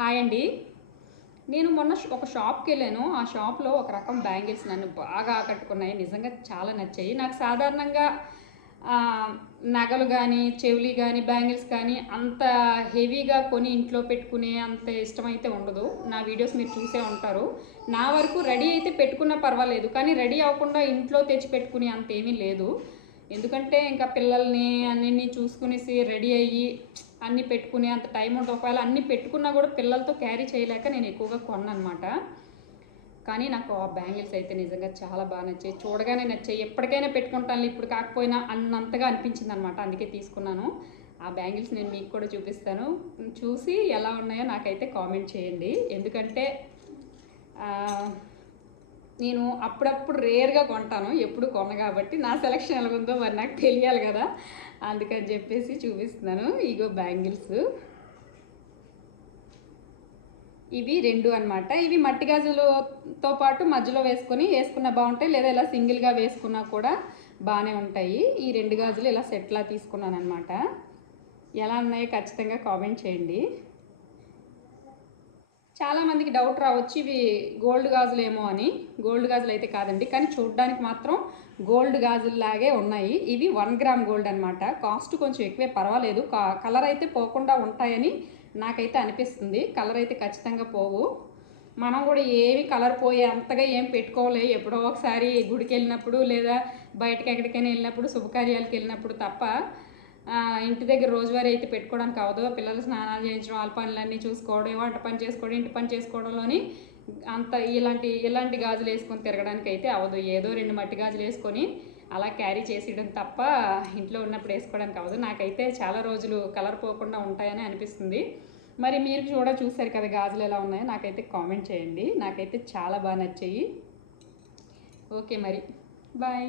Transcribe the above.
Hi అండి. నేను మొన్న ఒక షాప్కి వెళ్ళాను. ఆ షాప్లో ఒక రకం బ్యాంగిల్స్ నన్ను బాగా ఆకట్టుకున్నాయి. నిజంగా చాలా నచ్చాయి. నాకు సాధారణంగా నగలు కానీ చెవులి కానీ బ్యాంగిల్స్ కానీ అంత హెవీగా కొని ఇంట్లో పెట్టుకునే అంత ఇష్టమైతే ఉండదు. నా వీడియోస్ మీరు చూసే ఉంటారు. నా వరకు రెడీ అయితే పెట్టుకున్నా పర్వాలేదు. కానీ రెడీ అవ్వకుండా ఇంట్లో తెచ్చి పెట్టుకునే అంత ఏమీ లేదు. ఎందుకంటే ఇంకా పిల్లల్ని అన్నీ చూసుకునేసి రెడీ అయ్యి అన్నీ పెట్టుకునే అంత టైం ఉంటుంది ఒకవేళ అన్నీ పెట్టుకున్నా కూడా పిల్లలతో క్యారీ చేయలేక నేను ఎక్కువగా కొన్నమాట కానీ నాకు ఆ బ్యాంగిల్స్ అయితే నిజంగా చాలా బాగా నచ్చాయి. చూడగానే నచ్చాయి. ఎప్పటికైనా పెట్టుకుంటాను ఇప్పుడు కాకపోయినా అన్నంతగా అనిపించింది అనమాట అందుకే తీసుకున్నాను. ఆ బ్యాంగిల్స్ నేను మీకు కూడా చూపిస్తాను. చూసి ఎలా ఉన్నాయో నాకైతే కామెంట్ చేయండి. ఎందుకంటే నేను అప్పుడప్పుడు రేర్గా కొంటాను ఎప్పుడు కొన కాబట్టి. నా సెలక్షన్ ఎలాగుందో మరి నాకు తెలియాలి కదా. అందుకని చెప్పేసి చూపిస్తున్నాను. ఇగో బ్యాంగిల్స్. ఇవి రెండు అన్నమాట. ఇవి మట్టి గాజులతో పాటు మధ్యలో వేసుకొని వేసుకున్న బాగుంటాయి లేదా ఇలా సింగిల్గా వేసుకున్నా కూడా బాగానే ఉంటాయి. ఈ రెండు గాజులు ఇలా సెట్లా తీసుకున్నాను అనమాట ఎలా ఉన్నాయో ఖచ్చితంగా కామెంట్ చేయండి. చాలామందికి డౌట్ రావచ్చు ఇవి గోల్డ్ గాజులేమో అని. గోల్డ్ గాజులు అయితే కాదండి కానీ చూడడానికి మాత్రం గోల్డ్ గాజుల్లాగే ఉన్నాయి. ఇవి వన్ గ్రామ్ గోల్డ్ అనమాట కాస్ట్ కొంచెం ఎక్కువే పర్వాలేదు. కలర్ అయితే పోకుండా ఉంటాయని నాకైతే అనిపిస్తుంది. కలర్ అయితే ఖచ్చితంగా పోవు. మనం కూడా ఏమి కలర్ పోయే అంతగా ఏం పెట్టుకోలే. ఎప్పుడో ఒకసారి గుడికి వెళ్ళినప్పుడు లేదా బయటకి ఎక్కడికైనా వెళ్ళినప్పుడు శుభకార్యాలకు వెళ్ళినప్పుడు తప్ప ఇంటి దగ్గర రోజువారీ అయితే పెట్టుకోవడానికి అవదు పిల్లలు స్నానాలు చేయించడం వాళ్ళ పనులన్నీ చూసుకోవడం వంట పని చేసుకోవడం ఇంటి పని చేసుకోవడంలోని అంత ఇలాంటి ఇలాంటి గాజులు వేసుకొని తిరగడానికి అయితే అవదు ఏదో రెండు మట్టి గాజులు వేసుకొని అలా క్యారీ చేసేయడం తప్ప ఇంట్లో ఉన్నప్పుడు వేసుకోవడానికి అవదు నాకైతే చాలా రోజులు కలర్ పోకుండా ఉంటాయని అనిపిస్తుంది. మరి మీరు కూడా చూసారు కదా గాజులు ఎలా ఉన్నాయో? నాకైతే కామెంట్ చేయండి. నాకైతే చాలా బాగా నచ్చాయి. ఓకే మరి. బాయ్.